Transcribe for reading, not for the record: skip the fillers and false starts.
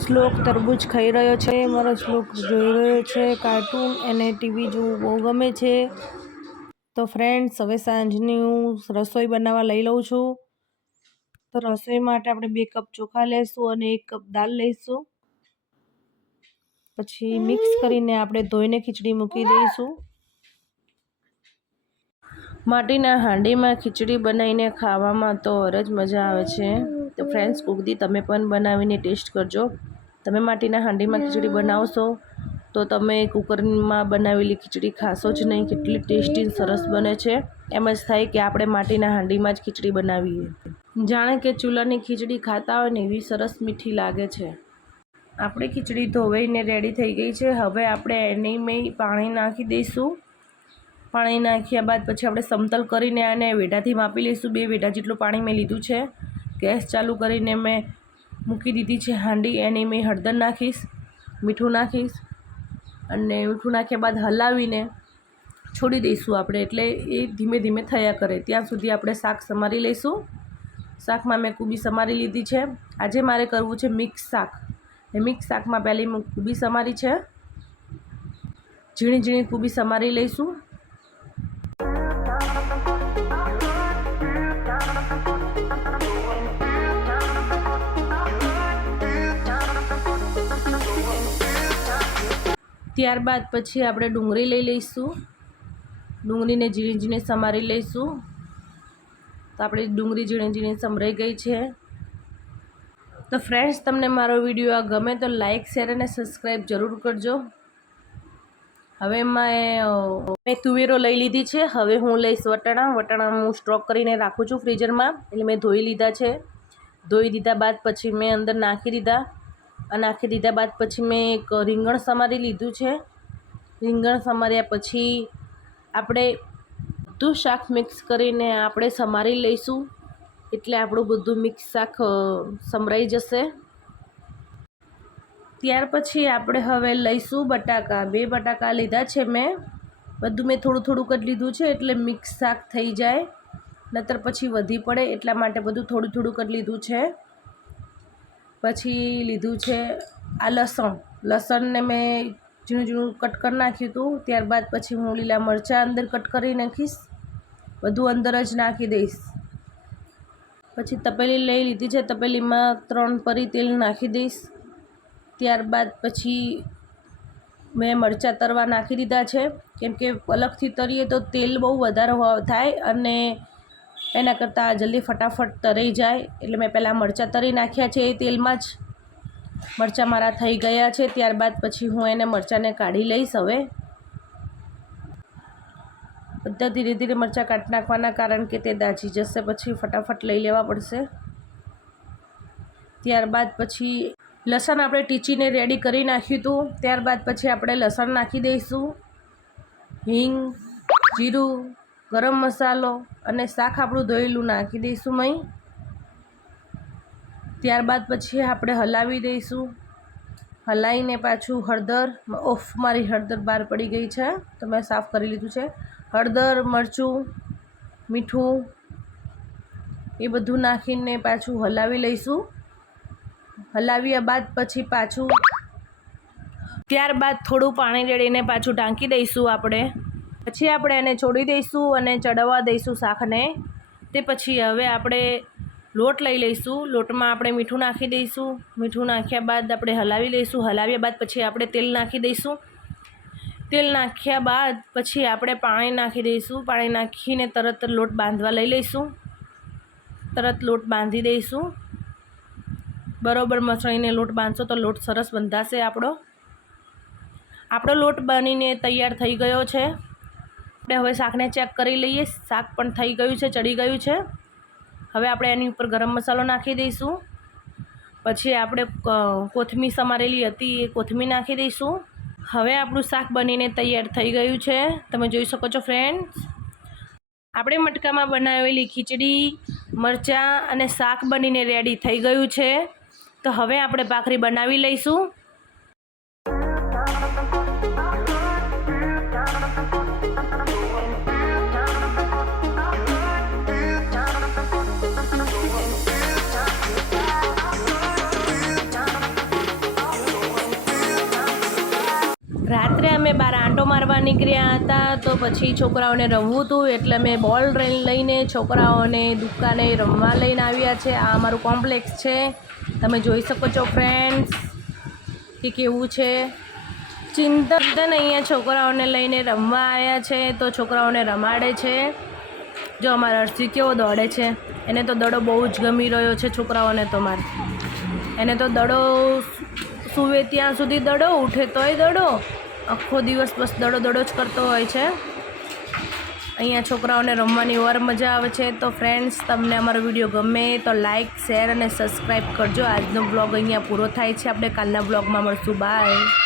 શ્લોક તરબૂચ ખાઈ રહ્યો છે. મારો શ્લોક જોઈ રહ્યો છે કાર્ટૂન. એને ટીવી જોવું બહુ ગમે છે. તો ફ્રેન્ડ્સ, હવે સાંજની હું રસોઈ બનાવવા લઈ લઉં છું. તો રસોઈ માટે આપણે 2 કપ ચોખા લઈશું અને 1 કપ દાળ લઈશું. પછી મિક્સ કરીને આપણે ધોઈને ખીચડી મૂકી દઈશું. માટીના હાંડીમાં ખીચડી બનાવીને ખાવામાં તો જ મજા આવે છે. તો ફ્રેન્ડ્સ, કુકદી તમે પણ બનાવીને ટેસ્ટ કરજો. તમે માટીના હાંડીમાં ખીચડી બનાવશો તો તમે કુકરમાં બનાવેલી ખીચડી ખાશો જ નહીં. કેટલી ટેસ્ટી સરસ બને છે. એમ જ થાય કે આપણે માટીના હાંડીમાં જ ખીચડી બનાવીએ. જાણે કે ચૂલાની ખીચડી ખાતા હોય ને એવી સરસ મીઠી લાગે છે. આપણી ખીચડી ધોવાઈને રેડી થઈ ગઈ છે. હવે આપણે એની મેં પાણી નાખી દઈશું. પાણી નાખ્યા બાદ પછી આપણે સમતલ કરીને આને વેઢાથી માપી લઈશું. 2 વેઢા જેટલું પાણી મેં લીધું છે. ગેસ ચાલુ કરીને મેં મૂકી દીધી છે હાંડી. એની મેં હળદર નાખીશ, મીઠું નાખીશ અને મીઠું નાખ્યા બાદ હલાવીને છોડી દઈશું આપણે. એટલે એ ધીમે ધીમે થયા કરે ત્યાં સુધી આપણે શાક સમારી લઈશું. શાકમાં મેં કુબી સમારી લીધી છે. આજે મારે કરવું છે મિક્સ શાક. મિક્સ શાકમાં પહેલી મેં કુબી સમારી છે. ઝીણી ઝીણી કુબી સમારી લઈશું. ત્યારબાદ પછી આપણે ડુંગળી લઈ લઈશું. ડુંગળીને ઝીણી ઝીણી સમારી લઈશું. તો આપણી ડુંગળી ઝીણી ઝીણી સમરાઈ ગઈ છે. તો ફ્રેન્ડ્સ, તમને મારો વિડીયો ગમે તો લાઇક, શેર અને સબસ્ક્રાઈબ જરૂર કરજો. હવે મેં તુવેરો લઈ લીધી છે. હવે હું લઈશ વટાણા હું સ્ટોક કરીને રાખું છું ફ્રીઝરમાં. એટલે મેં ધોઈ લીધા છે. ધોઈ દીધા બાદ પછી મેં અંદર નાખી દીધા. નાખી દીધા બાદ પછી મેં એક રીંગણ સમારી લીધું છે. રીંગણ સમાર્યા પછી આપણે બધું શાક મિક્સ કરીને આપણે સમારી લઈશું. એટલે આપણું બધું મિક્સ શાક સમરાઈ જશે. ત્યાર પછી આપણે હવે લઈશું બટાકા. 2 બટાકા લીધા છે મેં. બધું મેં થોડું થોડુંક જ લીધું છે એટલે મિક્સ શાક થઈ જાય, નહીતર પછી વધી પડે. એટલા માટે બધું થોડું થોડુંક જ લીધું છે. પછી લીધું છે આ લસણને મેં ઝીણું ઝીણું કટ કરી નાખ્યું હતું. ત્યારબાદ પછી હું લીલા મરચાં અંદર કટ કરી નાખીશ. બધું અંદર જ નાખી દઈશ. પછી તપેલી લઈ લીધી છે. તપેલીમાં 3 પરી તેલ નાખી દઈશ. ત્યારબાદ પછી મેં મરચાં તરવા નાખી દીધા છે. કેમ કે અલગથી તરીએ તો તેલ બહુ વધારે થાય અને એના કરતાં જલ્દી ફટાફટ તરાઈ જાય. એટલે મેં પહેલાં મરચાં તરી નાખ્યા છે. એ તેલમાં જ મરચાં મારા થઈ ગયા છે. ત્યારબાદ પછી હું એને મરચાંને કાઢી લઈશ. હવે બધા ધીરે ધીરે મરચાં કાઢી નાખવાના, કારણ કે તે દાજી જશે. પછી ફટાફટ લઈ લેવા પડશે. ત્યારબાદ પછી લસણ આપણે ટીચીને રેડી કરી નાખ્યું હતું. ત્યારબાદ પછી આપણે લસણ નાખી દઈશું. હિંગ, જીરું, ગરમ મસાલો અને શાક આપણું ધોયેલું નાખી દઈશું મય. ત્યારબાદ પછી આપણે હલાવી દઈશું. હલાવીને પાછું હળદર, મારી હળદર બહાર પડી ગઈ છે તો મેં સાફ કરી લીધું છે. હળદર, મરચું, મીઠું એ બધું નાખીને પાછું હલાવી લઈશું. હલાવ્યા બાદ પછી ત્યારબાદ થોડું પાણી રેડીને પાછું ઢાંકી દઈશું આપણે. પછી આપણે એને છોડી દઈશું અને ચડવા દઈશું શાકને. તે પછી હવે આપણે લોટ લઈ લઈશું. લોટમાં આપણે મીઠું નાખી દઈશું. મીઠું નાખ્યા બાદ આપણે હલાવી લઈશું. હલાવ્યા બાદ પછી આપણે તેલ નાખી દઈશું. તેલ નાખ્યા બાદ પછી આપણે પાણી નાખી દઈશું. પાણી નાખીને તરત લોટ બાંધવા લઈ લઈશું. તરત લોટ બાંધી દઈશું. બરોબર મસળીને લોટ બાંધશો તો લોટ સરસ બંધાશે. આપણો લોટ બનીને તૈયાર થઈ ગયો છે. આપણે હવે શાકને ચેક કરી લઈએ. શાક પણ થઈ ગયું છે, ચડી ગયું છે. હવે આપણે એની ઉપર ગરમ મસાલો નાખી દઈશું. પછી આપણે કોથમીર સમારેલી હતી એ કોથમીર નાખી દઈશું. હવે આપણું શાક બનીને તૈયાર થઈ ગયું છે. તમે જોઈ શકો છો ફ્રેન્ડ્સ. આપણે મટકામાં બનાવેલી ખીચડી, મરચાં અને શાક બનીને રેડી થઈ ગયું છે. તો હવે આપણે ભાખરી બનાવી લઈશું. નીકળ્યા હતા તો પછી છોકરાઓને રમવું હતું એટલે અમે બોલ લઈને છોકરાઓને દુકાને રમવા લઈને આવ્યા છે. આ અમારું કોમ્પ્લેક્સ છે, તમે જોઈ શકો છો ફ્રેન્ડ્સ કે કેવું છે. ચિંતન અહીંયા છોકરાઓને લઈને રમવા આવ્યા છે તો છોકરાઓને રમાડે છે. જો અમારા અર્શી કેવો દોડે છે, એને તો દડો બહુ જ ગમી રહ્યો છે. છોકરાઓને તો એને તો દડો સૂવે ત્યાં સુધી દડો, ઉઠે તોય દડો, આખો દિવસ બસ દડો જ કરતો હોય છે. અહીંયા છોકરાઓને રમવાની ઓર મજા આવે છે. તો ફ્રેન્ડ્સ, તમને અમારો વિડીયો ગમે તો લાઇક, શેર અને સબસ્ક્રાઈબ કરજો. આજનો બ્લોગ અહીંયા પૂરો થાય છે. આપણે કાલના બ્લોગમાં મળશું. બાય.